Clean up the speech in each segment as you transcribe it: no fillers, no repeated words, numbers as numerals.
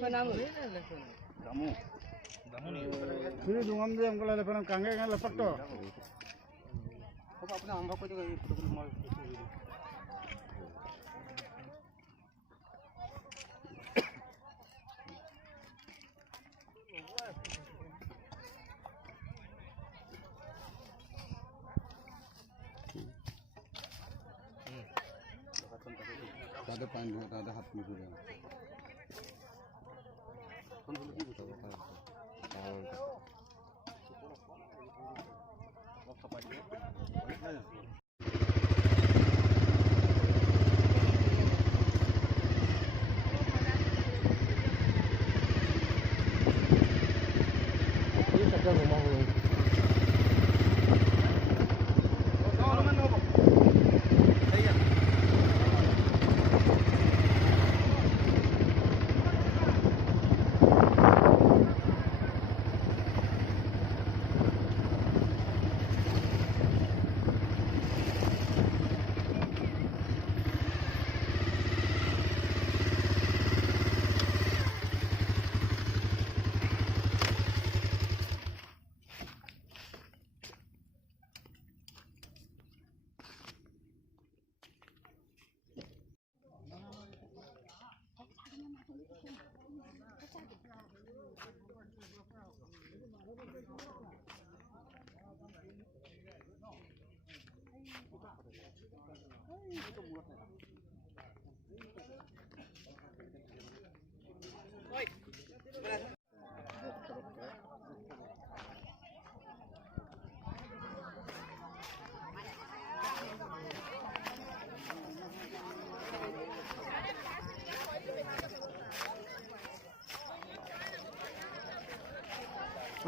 Ini dungam dia kalau lepas kangge kan lepas tu. Apa ambak ko juga itu mau. Ada panjang, ada hat ni juga.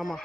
Ama.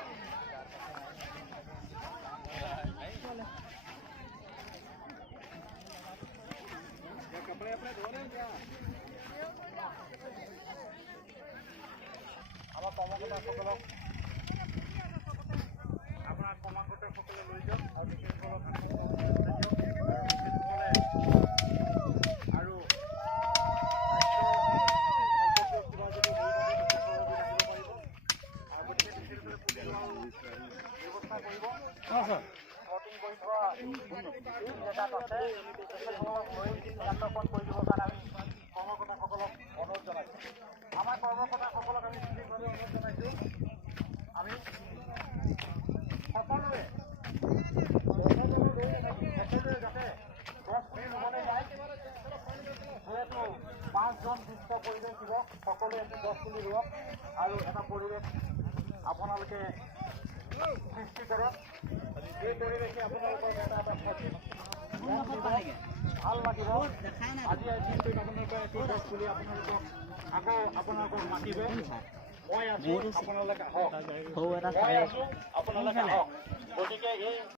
আপোনালোকে সৃষ্টি কৰক এই পৰিৱেশে আপোনালোকৰ এটা ভাল লাগিব আজি দিনটোত আপোনালোকে এইটো গছ পুলি আপোনালোকক আকৌ আপোনালোকক মাতিব মই আছো আপোনালোকে আহক আপোনালোকে আহক গতিকে এই